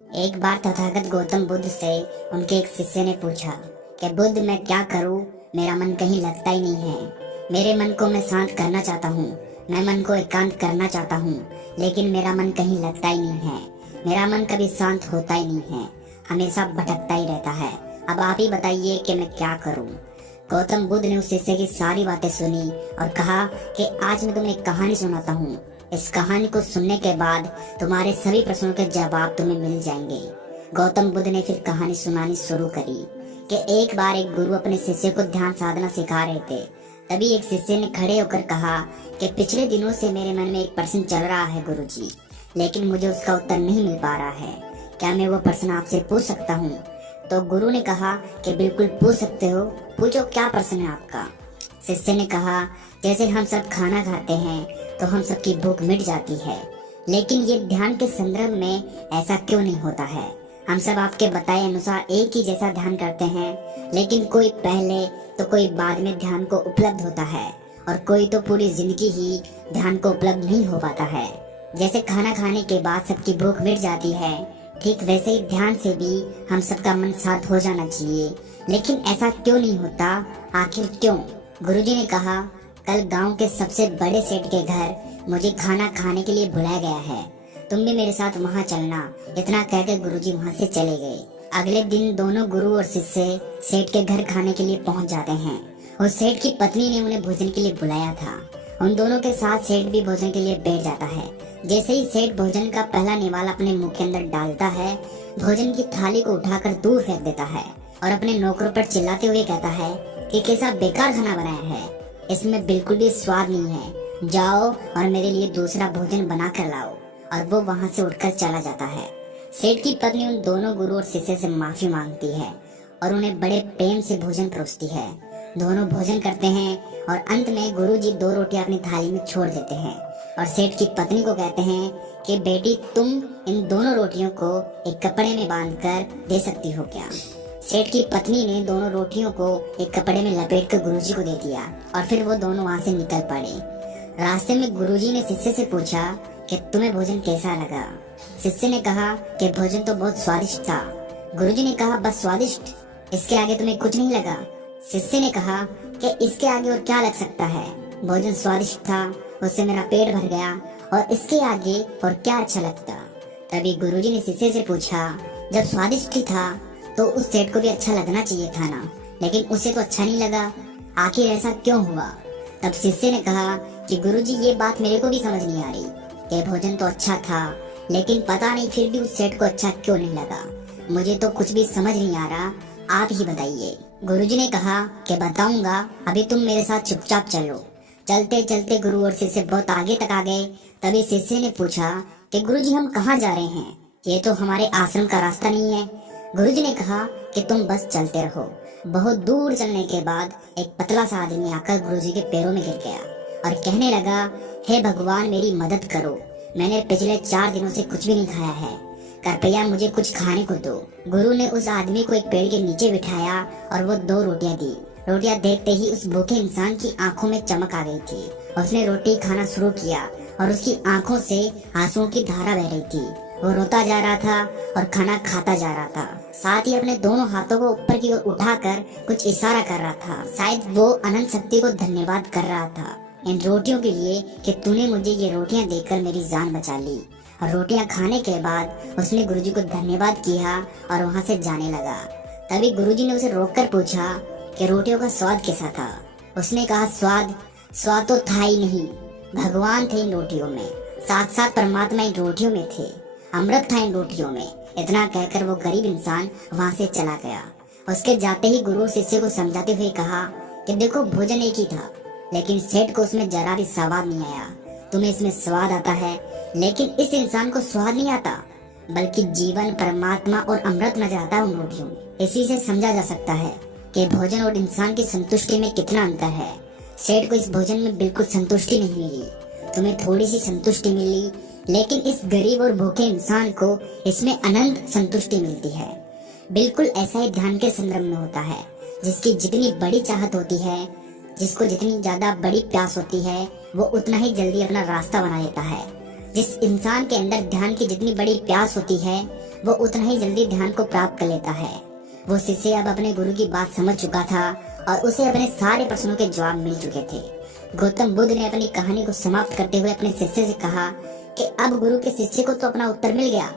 एक बार तथागत गौतम बुद्ध से उनके एक शिष्य ने पूछा कि बुद्ध, मैं क्या करूं, मेरा मन कहीं लगता ही नहीं है। मेरे मन को मैं शांत करना चाहता हूं, मैं मन को एकांत करना चाहता हूं, लेकिन मेरा मन कहीं लगता ही नहीं है। मेरा मन कभी शांत होता ही नहीं है, हमेशा भटकता ही रहता है। अब आप ही बताइए कि मैं क्या करूं। गौतम बुद्ध ने उस शिष्य की सारी बातें सुनी और कहा कि आज मैं तुम्हें एक कहानी सुनाता हूँ। इस कहानी को सुनने के बाद तुम्हारे सभी प्रश्नों के जवाब तुम्हें मिल जाएंगे। गौतम बुद्ध ने फिर कहानी सुनानी शुरू करी कि एक बार एक गुरु अपने शिष्य को ध्यान साधना सिखा रहे थे। तभी एक शिष्य ने खड़े होकर कहा कि पिछले दिनों से मेरे मन में एक प्रश्न चल रहा है गुरुजी, लेकिन मुझे उसका उत्तर नहीं मिल पा रहा है। क्या मैं वो प्रश्न आपसे पूछ सकता हूँ? तो गुरु ने कहा कि बिल्कुल पूछ सकते हो, पूछो क्या प्रश्न है आपका। शिष्य ने कहा, जैसे हम सब खाना खाते हैं तो हम सबकी भूख मिट जाती है, लेकिन ये ध्यान के संदर्भ में ऐसा क्यों नहीं होता है? हम सब आपके बताए अनुसार एक ही जैसा ध्यान करते हैं, लेकिन कोई पहले तो कोई बाद में ध्यान को उपलब्ध होता है और कोई तो पूरी जिंदगी ही ध्यान को उपलब्ध नहीं हो पाता है। जैसे खाना खाने के बाद सबकी भूख मिट जाती है, ठीक वैसे ही ध्यान से भी हम सबका मन शांत हो जाना चाहिए, लेकिन ऐसा क्यों नहीं होता? आखिर क्यों? गुरुजी ने कहा, कल गांव के सबसे बड़े सेठ के घर मुझे खाना खाने के लिए बुलाया गया है, तुम भी मेरे साथ वहां चलना। इतना कहकर गुरुजी वहां से चले गए। अगले दिन दोनों गुरु और शिष्य सेठ के घर खाने के लिए पहुंच जाते हैं। उस सेठ की पत्नी ने उन्हें भोजन के लिए बुलाया था। उन दोनों के साथ सेठ भी भोजन के लिए बैठ जाता है। जैसे ही सेठ भोजन का पहला निवाला अपने मुंह के अंदर डालता है, भोजन की थाली को उठाकर दूर फेंक देता है और अपने नौकरों पर चिल्लाते हुए कहता है कि कैसा बेकार खाना बनाया है, इसमें बिल्कुल भी स्वाद नहीं है। जाओ और मेरे लिए दूसरा भोजन बना कर लाओ। और वो वहां से उठकर चला जाता है। सेठ की पत्नी उन दोनों गुरु और शिष्य से माफी मांगती है और उन्हें बड़े प्रेम से भोजन परोसती है। दोनों भोजन करते हैं और अंत में गुरुजी 2 रोटियां अपनी थाली में छोड़ देते हैं और सेठ की पत्नी को कहते हैं कि बेटी, तुम इन दोनों रोटियों को एक कपड़े में बांधकर दे सकती हो क्या? सेठ की पत्नी ने दोनों रोटियों को एक कपड़े में लपेटकर गुरुजी को दे दिया और फिर वो दोनों वहां से निकल पड़े। रास्ते में गुरुजी ने शिष्य से पूछा कि तुम्हें भोजन कैसा लगा? शिष्य ने कहा कि भोजन तो बहुत स्वादिष्ट था। गुरुजी ने कहा, बस स्वादिष्ट, इसके आगे तुम्हें कुछ नहीं लगा? शिष्य ने कहा कि इसके आगे और क्या लग सकता है? भोजन स्वादिष्ट था, उससे मेरा पेट भर गया, और इसके आगे और क्या अच्छा लगता? तभी गुरुजी ने शिष्य से पूछा, जब स्वादिष्ट ही था तो उस सेठ को भी अच्छा लगना चाहिए था ना, लेकिन उसे तो अच्छा नहीं लगा, आखिर ऐसा क्यों हुआ? तब शिष्य ने कहा कि गुरुजी, ये बात मेरे को भी समझ नहीं आ रही कि भोजन तो अच्छा था, लेकिन पता नहीं फिर भी उस सेठ को अच्छा क्यों नहीं लगा। मुझे तो कुछ भी समझ नहीं आ रहा, आप ही बताइए। गुरुजी ने कहा कि बताऊंगा, अभी तुम मेरे साथ चुपचाप चलो। चलते चलते गुरु और शिष्य बहुत आगे तक आ गए। तभी शिष्य ने पूछा कि गुरुजी, हम कहाँ जा रहे हैं? ये तो हमारे आश्रम का रास्ता नहीं है। गुरुजी ने कहा कि तुम बस चलते रहो। बहुत दूर चलने के बाद एक पतला सा आदमी आकर गुरुजी के पैरों में गिर गया और कहने लगा, हे भगवान, मेरी मदद करो, मैंने पिछले 4 दिनों से कुछ भी नहीं खाया है, कृपया मुझे कुछ खाने को दो। गुरु ने उस आदमी को एक पेड़ के नीचे बिठाया और वो 2 रोटियां दी। रोटियां देखते ही उस भूखे इंसान की आंखों में चमक आ गई थी। उसने रोटी खाना शुरू किया और उसकी आंखों से आंसुओं की धारा बह रही थी। वो रोता जा रहा था और खाना खाता जा रहा था, साथ ही अपने दोनों हाथों को ऊपर की ओर उठाकर कुछ इशारा कर रहा था। शायद वो अनंत शक्ति को धन्यवाद कर रहा था इन रोटियों के लिए कि तूने मुझे ये रोटियां देकर मेरी जान बचा ली। और रोटियां खाने के बाद उसने गुरुजी को धन्यवाद किया और वहां से जाने लगा। तभी गुरुजी ने उसे रोककर पूछा कि रोटियों का स्वाद कैसा था? उसने कहा, स्वाद तो था ही नहीं, भगवान थे इन रोटियों में, साथ साथ परमात्मा इन रोटियों में थे, अमृत था इन रोटियों में। इतना कहकर वो गरीब इंसान वहां से चला गया। उसके जाते ही गुरु शिष्य को समझाते हुए कहा कि देखो, भोजन एक ही था, लेकिन सेठ को उसमें जरा भी स्वाद नहीं आया। तुम्हें इसमें स्वाद आता है, लेकिन इस इंसान को स्वाद नहीं आता, बल्कि जीवन, परमात्मा और अमृत नजर आता है उन रोटियों में। इसी से समझा जा सकता है कि भोजन और इंसान की संतुष्टि में कितना अंतर है। सेठ को इस भोजन में बिल्कुल संतुष्टि नहीं मिली, तुम्हें थोड़ी सी संतुष्टि मिली, लेकिन इस गरीब और भूखे इंसान को इसमें अनंत संतुष्टि मिलती है। बिल्कुल ऐसा ही ध्यान के संदर्भ में होता है। जिसकी जितनी बड़ी चाहत होती है, जिसको जितनी ज्यादा बड़ी प्यास होती है, वो उतना ही जल्दी अपना रास्ता बना लेता है। जिस इंसान के अंदर ध्यान की जितनी बड़ी प्यास होती है, वो उतना ही जल्दी ध्यान को प्राप्त कर लेता है। वो शिष्य अब अपने गुरु की बात समझ चुका था और उसे अपने सारे प्रश्नों के जवाब मिल चुके थे। गौतम बुद्ध ने अपनी कहानी को समाप्त करते हुए अपने शिष्य से कहा कि अब गुरु के शिष्य को तो अपना उत्तर मिल गया,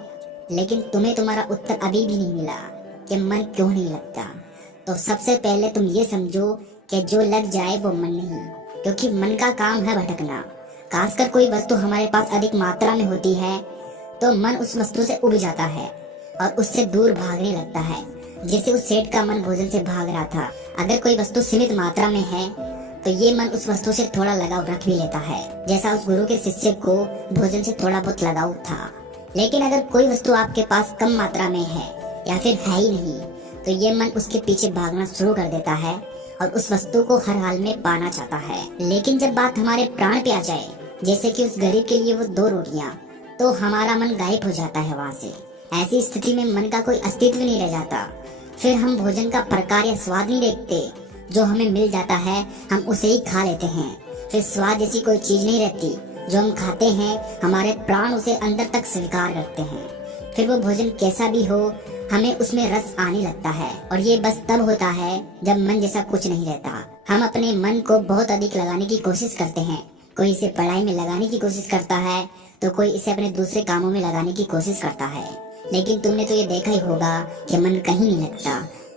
लेकिन तुम्हें तुम्हारा उत्तर अभी भी नहीं मिला कि मन क्यों नहीं लगता। तो सबसे पहले तुम ये समझो कि जो लग जाए वो मन नहीं, क्योंकि मन का काम है भटकना। खासकर कोई वस्तु हमारे पास अधिक मात्रा में होती है तो मन उस वस्तु से उब जाता है और उससे दूर भागने लगता है, जैसे उस सेठ का मन भोजन से भाग रहा था। अगर कोई वस्तु सीमित मात्रा में है तो ये मन उस वस्तु से थोड़ा लगाव रख भी लेता है, जैसा उस गुरु के शिष्य को भोजन से थोड़ा बहुत लगाव था। लेकिन अगर कोई वस्तु आपके पास कम मात्रा में है या फिर है ही नहीं, तो ये मन उसके पीछे भागना शुरू कर देता है और उस वस्तु को हर हाल में पाना चाहता है। लेकिन जब बात हमारे प्राण पे आ जाए, जैसे कि उस गरीब के लिए वो 2 रोटियां, तो हमारा मन गायब हो जाता है वहाँ से। ऐसी स्थिति में मन का कोई अस्तित्व नहीं रह जाता। फिर हम भोजन का प्रकार या स्वाद नहीं देखते, जो हमें मिल जाता है हम उसे ही खा लेते हैं। फिर स्वाद जैसी कोई चीज नहीं रहती, जो हम खाते हैं हमारे प्राण उसे अंदर तक स्वीकार करते हैं। फिर वो भोजन कैसा भी हो, हमें उसमें रस आने लगता है, और ये बस तब होता है जब मन जैसा कुछ नहीं रहता। हम अपने मन को बहुत अधिक लगाने की कोशिश करते हैं। कोई इसे पढ़ाई में लगाने की कोशिश करता है तो कोई इसे अपने दूसरे कामों में लगाने की कोशिश करता है। लेकिन तुमने तो ये देखा ही होगा कि मन कहीं नहीं लगता,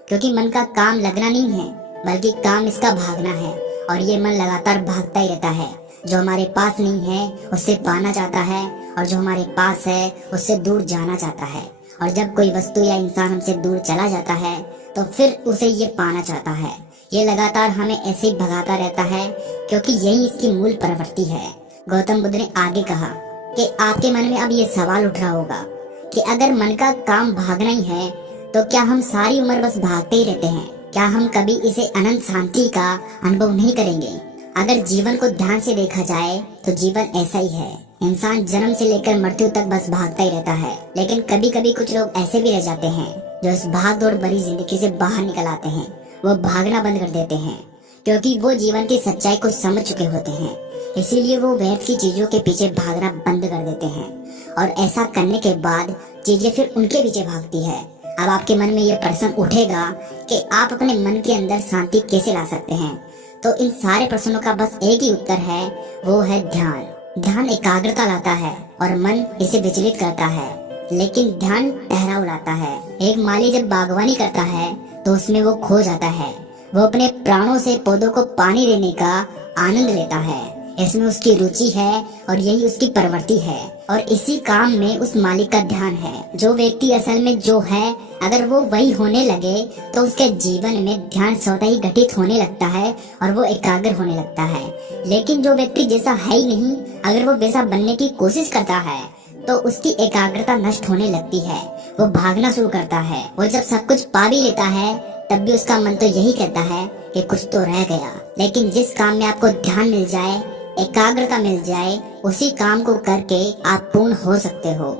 क्योंकि मन का काम लगना नहीं है, बल्कि काम इसका भागना है। और ये मन लगातार भागता ही रहता है। जो हमारे पास नहीं है उससे पाना चाहता है, और जो हमारे पास है उससे दूर जाना चाहता है। और जब कोई वस्तु या इंसान हमसे दूर चला जाता है तो फिर उसे ये पाना चाहता है। ये लगातार हमें ऐसे ही भगाता रहता है, क्योंकि यही इसकी मूल प्रवृत्ति है। गौतम बुद्ध ने आगे कहा कि आपके मन में अब ये सवाल उठ रहा होगा कि अगर मन का काम भागना ही है तो क्या हम सारी उम्र बस भागते ही रहते हैं? क्या हम कभी इसे अनंत शांति का अनुभव नहीं करेंगे? अगर जीवन को ध्यान से देखा जाए तो जीवन ऐसा ही है। इंसान जन्म से लेकर मृत्यु तक बस भागता ही रहता है। लेकिन कभी कभी कुछ लोग ऐसे भी रह जाते हैं जो इस भाग दौड़ भरी जिंदगी से बाहर निकल आते हैं। वो भागना बंद कर देते हैं, क्योंकि वो जीवन की सच्चाई को समझ चुके होते हैं। इसीलिए वो व्यर्थ की चीजों के पीछे भागना बंद कर देते हैं, और ऐसा करने के बाद चीजें फिर उनके पीछे भागती है। अब आपके मन में ये प्रश्न उठेगा कि आप अपने मन के अंदर शांति कैसे ला सकते हैं? तो इन सारे प्रश्नों का बस एक ही उत्तर है, वो है ध्यान। ध्यान एकाग्रता लाता है और मन इसे विचलित करता है, लेकिन ध्यान ठहराव लाता है। एक माली जब बागवानी करता है तो उसमें वो खो जाता है। वो अपने प्राणों से पौधों को पानी देने का आनंद लेता है। इसमें उसकी रुचि है और यही उसकी प्रवृत्ति है, और इसी काम में उस मालिक का ध्यान है। जो व्यक्ति असल में जो है, अगर वो वही होने लगे तो उसके जीवन में ध्यान स्वतः ही घटित होने लगता है और वो एकाग्र होने लगता है। लेकिन जो व्यक्ति जैसा है ही नहीं, अगर वो वैसा बनने की कोशिश करता है तो उसकी एकाग्रता नष्ट होने लगती है। वो भागना शुरू करता है। वो जब सब कुछ पा भी लेता है तब भी उसका मन तो यही कहता है कि कुछ तो रह गया। लेकिन जिस काम में आपको ध्यान मिल जाए, एकाग्रता मिल जाए, उसी काम को करके आप पूर्ण हो सकते हो।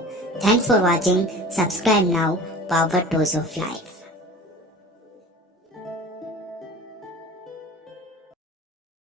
Thanks for watching. Subscribe now. Power dose of life.